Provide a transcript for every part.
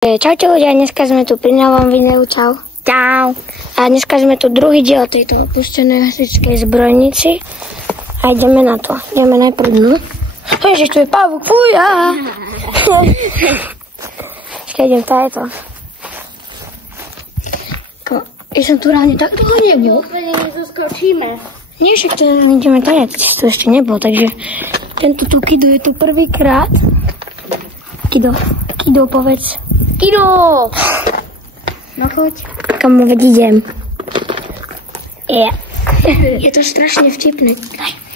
Čaute ľudia, dneska sme tu pri novom videu, čau. Čau. A dneska sme tu druhý diel tejto opustenej hasičskej zbrojnici. A ideme na to. Ideme najprv dnu. Ježiš, tu je pavúk, fuja. Počkaj, idem tajto. Ja som tu ráne tak dlho nebol. Úplne nezoskočíme. Nie, však tu ideme tajať, tu ešte nebol, takže tento tu Kido je tu prvýkrát. Kido, povedz. Kido! No choď. Kam veď idem. Je to strašne vtipné.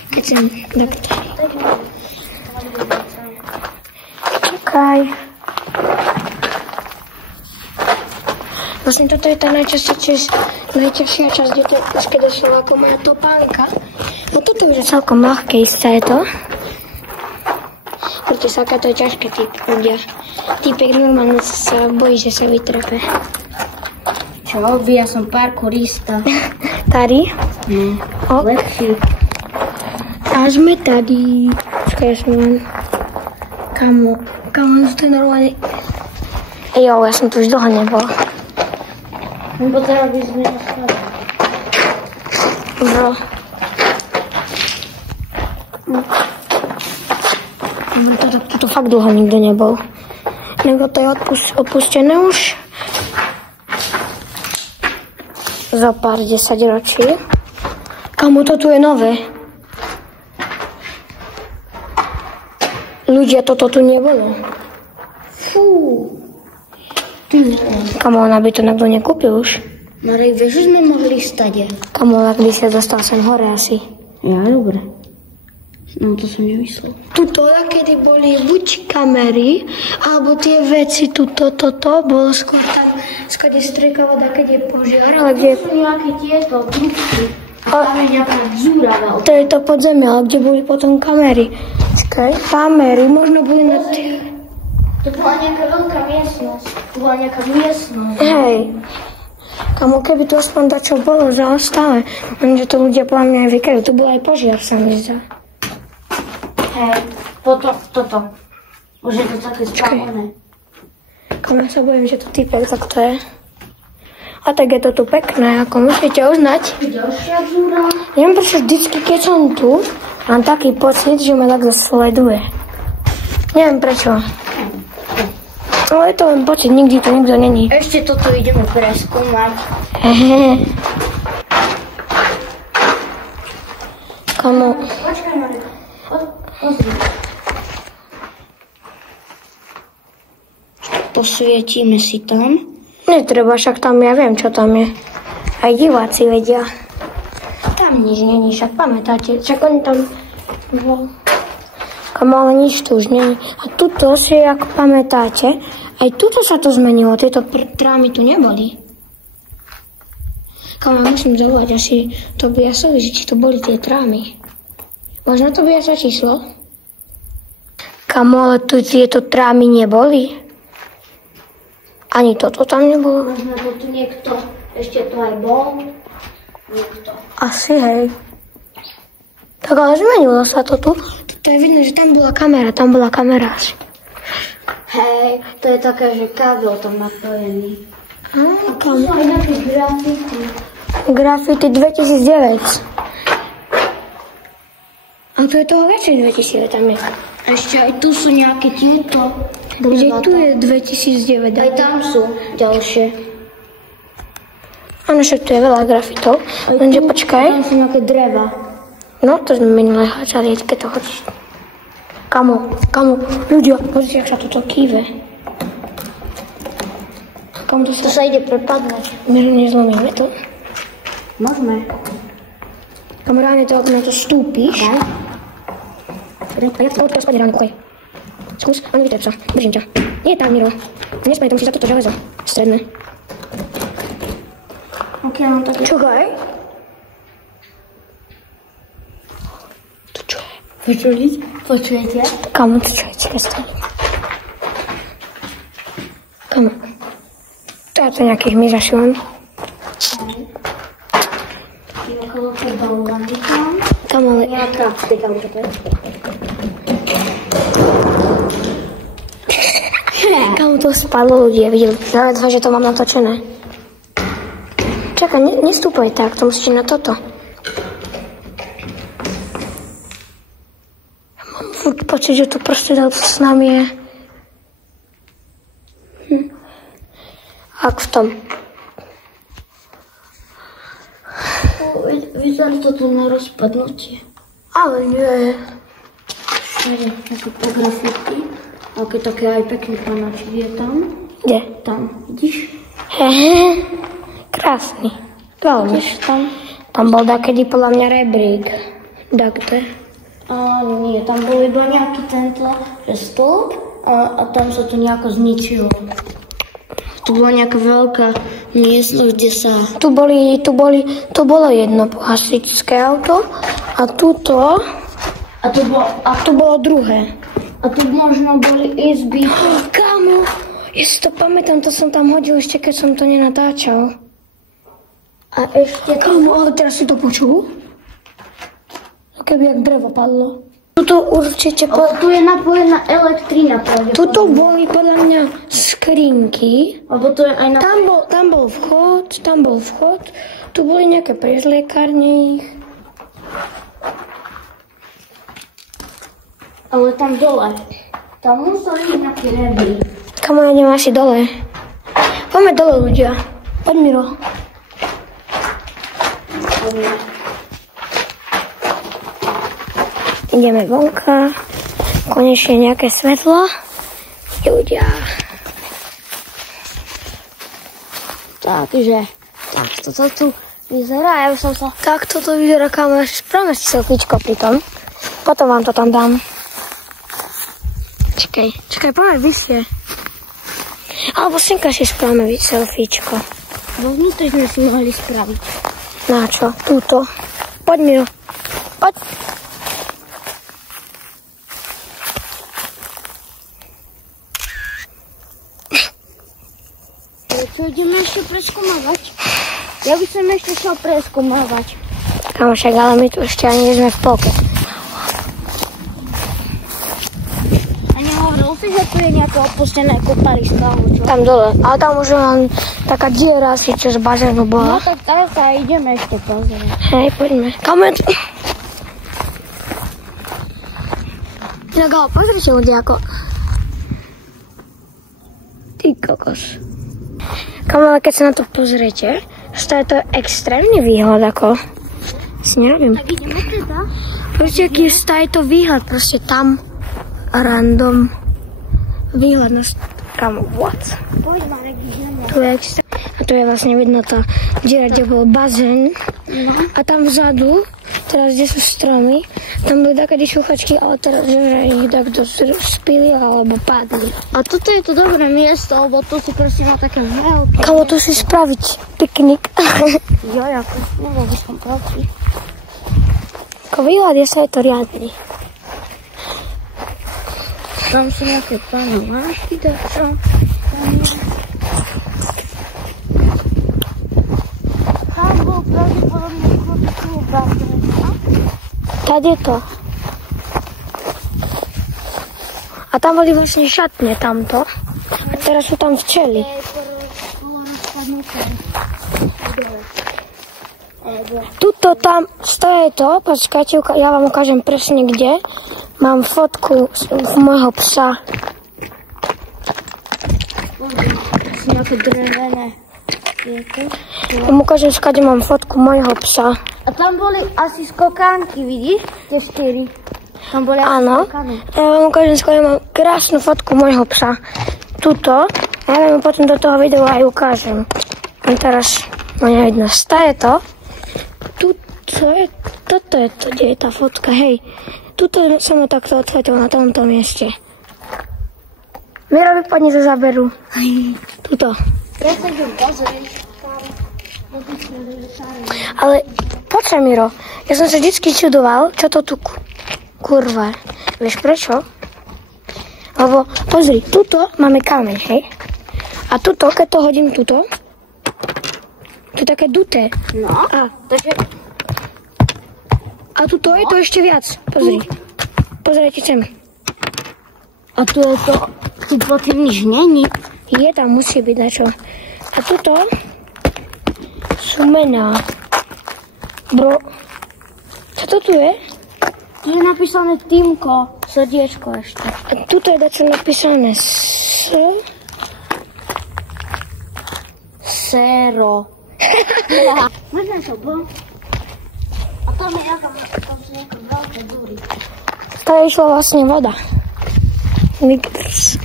Keď som doktor. Čakaj. Vlastne toto je tá najťažšia časť, kde to je počkej doslova ako moja topánka. No toto je celkom ľahké, isté je to. Preto sa to je ťažké, ľudia. Týpek normálne sa bojí, že sa vytrepe. Čo? Ja som parkourista. Tady? Lepší. A sme tady. Počkaj, ja som len... Kamo, to je normálne... Jo, ja som tu už dlho nebol. Lebo teraz by sme nastali. Bro. Toto fakt dlho nikto nebol. Nebo to je opustené už za pár 10 ročí. Kamo, to tu je nové. Ľudia, toto tu nebolo. Fú. Kamo, ona by to nikto nekúpil už. Marek, vieš, že sme mohli stade. Kamo, ak by sa dostal sem hore asi. Ja, dobre. No, to som nemyslel. Tuto, kedy boli buď kamery, alebo tie veci, toto, bolo skôr tam, skôr je streka voda, keď je požiar, ale kde... To sú nejaké tieto trubky. Tam je nejaká vzúra veľká. To je to podzemie, ale kde boli potom kamery. Čakaj, kamery, možno boli na tých... To bola nejaká veľká miestnosť. To bola nejaká miestnosť. Hej. Kamo, keby tu aspoň dačo bolo zaostále, lenže to ľudia podľa mňa aj vykajú. Tu bol aj požiar, sa mi zdá. Hej, toto. Už je to také spálené. Kamo, ja sa bojím, že to týpek takto je. A tak je to tu pekné, ako musíte uznať. Ďalšia vzúra. Neviem prečo vždycky, keď som tu, mám taký pocit, že ma takto sleduje. Neviem prečo. Ale je to len pocit, nikdy to nikto není. Ešte toto ideme preskúmať. Kamo. Počkaj, Marek. Pozri. Posvietíme si tam. Netreba, však tam ja viem, čo tam je. Aj diváci vedia. Tam nič není, však pamätáte. Však oni tam... Kamo, ale nič tu už není. A tuto si, ako pamätáte, aj tuto sa to zmenilo. Tieto trámy tu neboli. Kamo, musím zavolať asi Tobiasovi, že či to boli tie trámy. Možno Tobiasa číslo? Kamo, ale tu tieto trámy neboli. Ani toto tam nebolo. Možno to tu niekto, ešte to aj bol. Niekto. Asi, hej. Tak ale zmenilo sa to tu. To je vidno, že tam bola kamera asi. Hej, to je také, že kábel tam napojený. A tu Kam? sú aj nejaké grafity. Grafity 2009. A to je toho väčšie 2009 tam je. A ešte aj tu sú nejaké tieto. Že tu je 2009. Aj tam sú ďalšie. Áno, že tu je veľa grafitov. Lenže počkaj. Tam sú nejaké dreva. No, to sme minulé háčali, keď to chodíš. Kamo, ľudia, pozrite, jak sa toto kýve. Kamo, To sa ide prepadnúť. nezlomíme to. Môžeme. Kamo, ráne to, na to stúpiš. Daj. A ja to spadne ráno, kúkaj. Skús, áno, vytrep sa, držím ťa. Nie je tam, Miro. Nesmej, to musíš za toto železo. Stredné. Ok, mám také. Čukaj. To čo je? Počujete? Kamo, to čo je? Čakaj, stojím. Kamo. To je to nejaký hmyz asi len. Okolo balónky tam. Kamo, ale... Nejaká, kamo, čo to je? Kamo, auto spadlo, ľudia videli. Navedľa, že to mám natočené. Čakaj, nestúpaj tak, to musíš na toto. Ja mám furt pocit, že to proste s nami je. Ak v tom. Vyzerá to tu na rozpadnutie. Ale nie. Také po grafity. Aké také aj pekný panáčik je tam. Kde? Tam, vidíš? Hehe, krásny. Veľmi. Tam bol takedy podľa mňa rebrík. Dakde. Nie, tam bol iba nejaký tento stĺp a tam sa to nejako zničilo. Tu bola nejaká veľká miestnosť, kde sa... To bolo jedno hasičské auto a tuto... A tu bolo druhé. A tu možno boli izby. Kámo, ja si to pamätám, to som tam hodil ešte, keď som to nenatáčal. A ešte... Kámo, ale teraz si to počul? Keby jak drevo padlo. Tuto určite... Ale tu je napojená elektrina. Tuto boli podľa mňa skrinky. Alebo to je aj na... Tam bol vchod. Tu boli nejaké prezliekárne ich. Ale tam dole. Tam musel ísť nejaký rebrík. Kamo, ja idem asi dole. Poďme dole, ľudia. Poď, Miro. Ideme vonka. Konečne nejaké svetlo. Ľudia. Takže, takto to tu vyzerá. Ja už som sa... Takto to vyzerá, kamo. Spravme si selfiečko pri tom. Potom vám to tam dám. Čakaj, poďme vyššie. Alebo senka si spravme selfiečko. Vo vnútri sme si mohli spraviť. Na čo? Túto. Poď, Miro. Poď. Čo ideme ešte preskúmavať? Ja by som ešte šel preskúmavať. Kamo, však, ale my tu ešte ani nie sme v polke. Že tu je nejaké opustené kúpalisko. Tam dole. Ale tam už len taká diera si, čo z bazénu bola. No tak tam sa ideme ešte pozrieť. Hej, poďme. Kamer. Tak ale pozrite ľudia ako... Ty kokos. Kamer, keď sa na to pozriete, že to je extrémny výhľad ako... Si neviem. Tak ideme teda. Proste aký je to výhľad, proste tam random. Výhľad na... Kam, what? Poď, Marek, ideme. Tu je extra... A tu je vlastne vidno tá diera, kde bol bazén. No. A tam vzadu, teraz kde sú stromy, tam boli také šuchačky, ale teraz že ich takto spili alebo padli. A toto je to dobré miesto, lebo tu si proste má také veľké. Kamo, tu si spraviť piknik. Jo, ako nebol by som proti. Ako výhľad je sa je to riadný. Tam sú nejaké panováčky, tak čo? Tam bol pravdepodobne klub bazén. Tady je to. A tam boli vlastne šatne tamto. A teraz sú tam včely. Tuto tam stojí to, počkajte, ja vám ukážem presne kde. Mám fotku môjho psa. Nejaké drevené. Vám ukážem, skade mám fotku môjho psa. A tam boli asi skokánky, vidíš? Tie 4. Tam boli asi skokánky. Ja vám ukážem, skade mám krásnu fotku môjho psa. Tuto. Ja vám potom do toho videa aj ukážem. A teraz ma nevidno. Staje to. Toto je to, kde je tá fotka, hej. Tuto som ho takto odfotil na tomto mieste. Miro, vypadni zo záberu. Tuto. Ale počkaj, Miro, ja som sa vždycky čudoval, čo to tu kurva. Vieš prečo? Lebo pozri, tuto máme kameň, hej? A tuto, keď to hodím tuto, to je také duté. No, takže... A tuto je to ešte viac. Pozri. Pozrite sem. A tu je to, tu pod tým nič není. Je tam, musí byť načo. A tuto sú mená. Bro, čo to tu je? Tu je napísané Týmko, srdiečko ešte. A tuto je dačo napísané Sero. Možno to bolo. A tam je nejaká veľká dúry. To je išla vlastne voda. Mikros.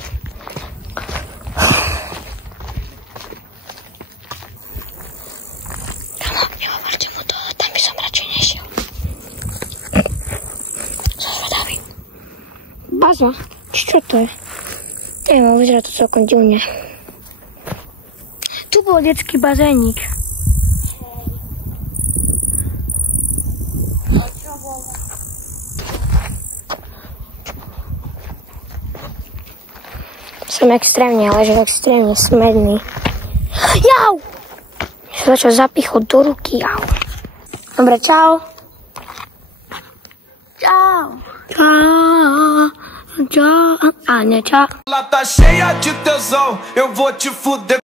Kamo, nehovorte mu to, tam by som radšej nešiel. Som zvedavý. Baza? Čo to je? Neviem, vyzerá to celkom divne. Tu bol detský bazénik. Som extrémne, ale že extrémne smedný. Jau! Som začal zapichol do ruky, jau. Dobre, čau. Čau. Čau. Tchau. Ah, né, tchau. Ela tá cheia de tesão, eu vou te fuder.